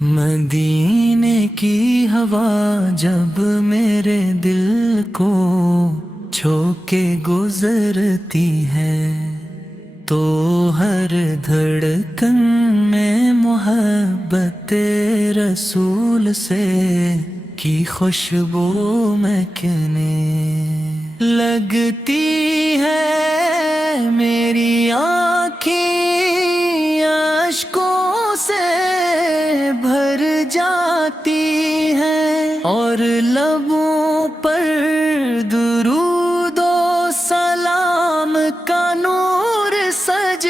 مدینے کی ہوا جب میرے دل کو چھو کے گزرتی ہے تو ہر دھڑکن میں محبت رسول سے کی خوشبو مہکنے لگتی ہے، میری آنکھیں اشکوں سے بھر جاتی ہیں اور لبوں پر درود و سلام کا نور سج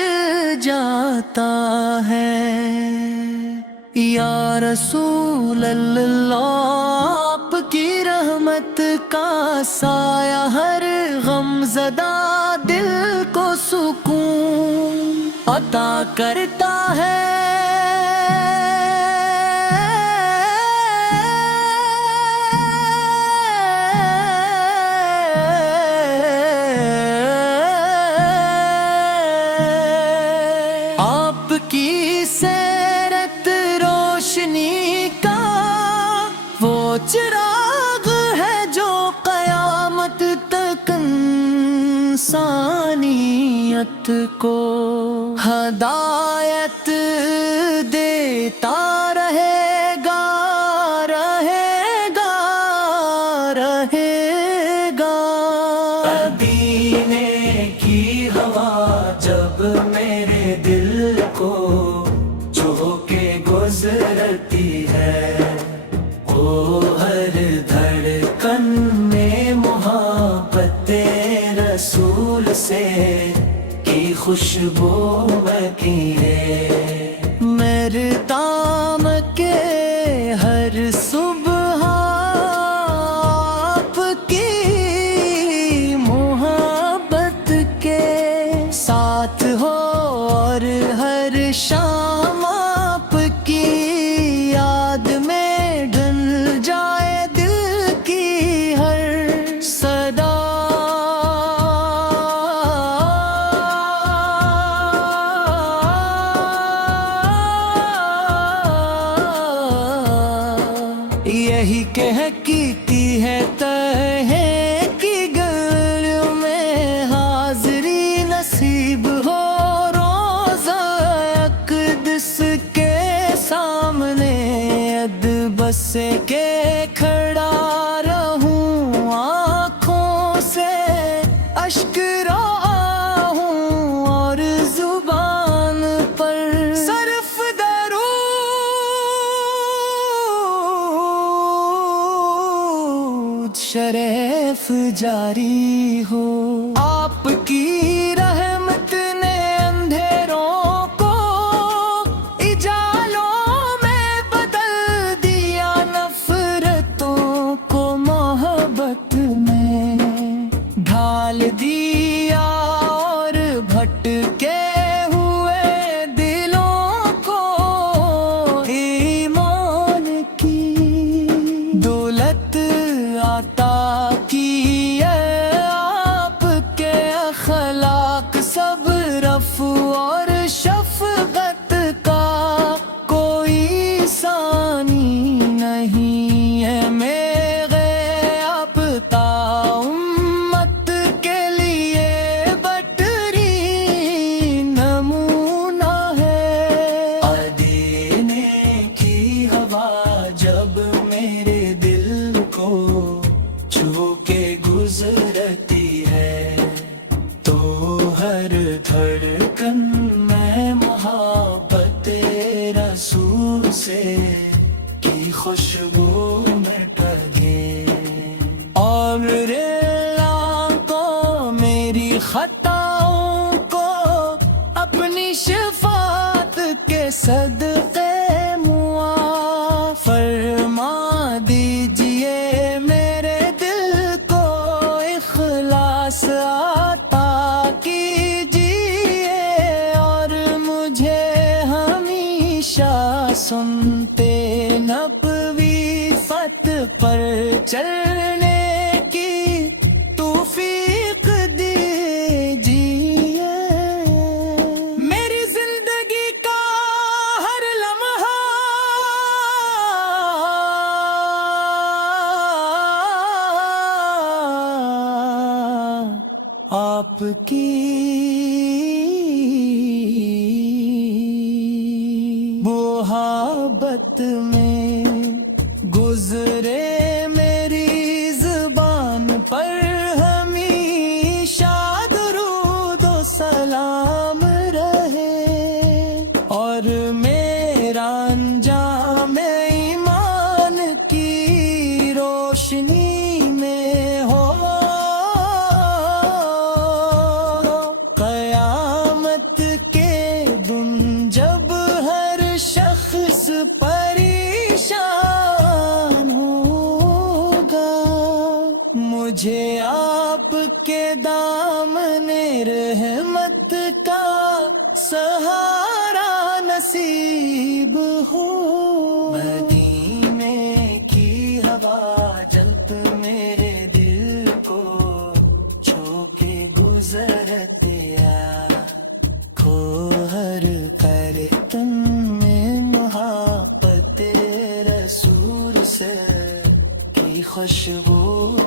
جاتا ہے۔ یا رسول اللہ، آپ کی رحمت کا سایہ ہر غم زدہ دل کو سکون عطا کرتا ہے۔ آپ کی سیرت روشنی کا وہ چراغ ہے جو قیامت تک انسانیت کو ہدایت دیتا رہے گا، رہے گا، رہے گا۔ مدینے کی ہوا جب میرے دل کو چھو کے گزرتی ہے وہ ہر دھڑکن میں محبت رسول سے کی خوشبو مہکی ہے۔ میرے دام کے ہر صبح آپ کی محبت کے ساتھ ہو اور ہر شام آپ کی یاد میں ڈھل جائے دل کی ہر صدا۔ یہی کہتی ہے تہے کی گلیوں میں حاضری نصیب ہو، روزہ اقدس کے سامنے ادبس کے کھڑا رہوں، آنکھوں سے اشک رہا ہوں اور زبان پر صرف شریف جاری ہو۔ آپ کی رحمت نے اندھیروں کو اجالوں میں بدل دیا، نفرتوں کو محبت میں ڈھال دیا اور بھٹکے ہوئے دلوں کو ایمان کی دولت عطا کی ہے۔ آپ کے اخلاق سب رفع اور شفقت کا کوئی ثانی نہیں ہے۔ میرے آپ تا امت کے لیے بٹری نمونہ ہے۔ مدینے کی ہوا جب میرے دل کو چھو کے گزرتی ہے تو ہر دھڑکن میں محبت رسول سے کی خوشبو میں ڈھلے، اور میرے آنکھوں میری خطاؤں کو اپنی شفاعت کے صدقے معاف فرما دیجئے۔ میرے دل کو اخلاص عطا کیجئے اور مجھے ہمیشہ سنتے نبوی فت پر چلنے کی توفیق دیجیے، میری زندگی کا ہر لمحہ آپ کی محبت میں گزرے، میری زبان پر ہمیشہ درود و سلام رہے، اور میرا انجام ایمان کی روشنی میں ہو، قیامت کے دن جب ہر شخص پریشان ہوگا، مجھے آپ کے دامن رحمت کا سہارا نصیب ہو، مدینے کی ہوا جلد میرے دل کو چھو کے گزرتے کھو ہر کر تم میں محبت رسول سے کی خوشبو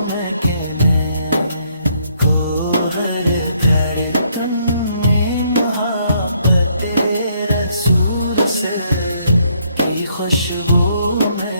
میں کھو ہر کر تم میں محبت رسول سے کی خوشبو میں